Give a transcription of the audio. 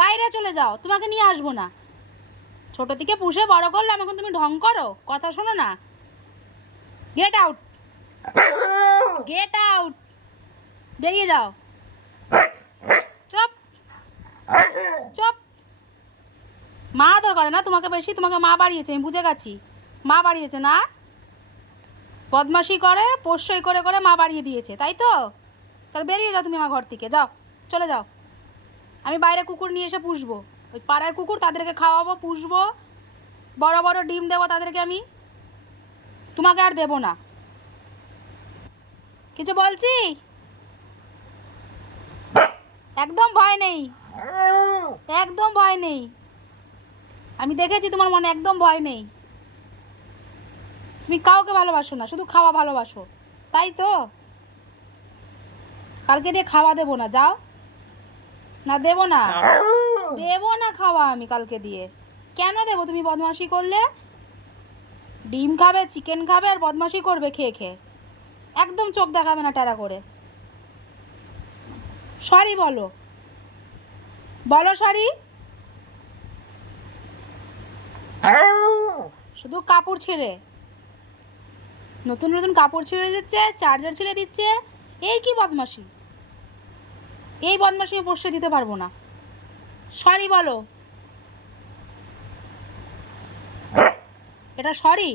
বাইরে চলে যাও, তোমাকে নিয়ে আসবো না। ছোট থেকে পুষে বড় করলাম, এখন তুমি ঢং করো, কথা শোনো না। গেট আউট, গেট আউট, বেরিয়ে যাও। চুপ চুপ। মা আদর করে না তোমাকে বেশি? তোমাকে মা বাড়িয়েছে, আমি বুঝে গেছি। মা বাড়িয়েছে না, বদমাশি করে পোষ্যই করে করে মা বাড়িয়ে দিয়েছে, তাই তো? তাহলে বেরিয়ে যাও তুমি আমার ঘর থেকে, যাও, চলে যাও। আমি বাইরে কুকুর নিয়ে এসে পুষবো, ওই পাড়ায় কুকুর, তাদেরকে খাওয়াবো, পুষবো, বড় বড় ডিম দেবো তাদেরকে আমি, তোমাকে আর দেবো না। কিছু বলছি? একদম ভয় নেই, একদম ভয় নেই। আমি দেখেছি তোমার মনে একদম ভয় নেই। তুমি কাউকে ভালোবাসো না, শুধু খাওয়া ভালোবাসো, তাই তো? কালকে দিয়ে খাওয়া দেবো না, যাও। না দেবো না, দেবো না খাওয়া আমি কালকে দিয়ে। কেন দেবো? তুমি বদমাশি করলে। ডিম খাবে, চিকেন খাবে, আর বদমাশি করবে খেয়ে খেয়ে। একদম চোখ দেখাবে না টেরা করে। সরি বলো, বলো সরি। শুধু কাপড় ছেড়ে, নতুন নতুন কাপড় ছেড়ে দিচ্ছে, চার্জার ছেড়ে দিচ্ছে, এই কি বদমাশি? এই বদমাশি আমি পোষে দিতে পারবো না। সরি বলো, এটা সরি।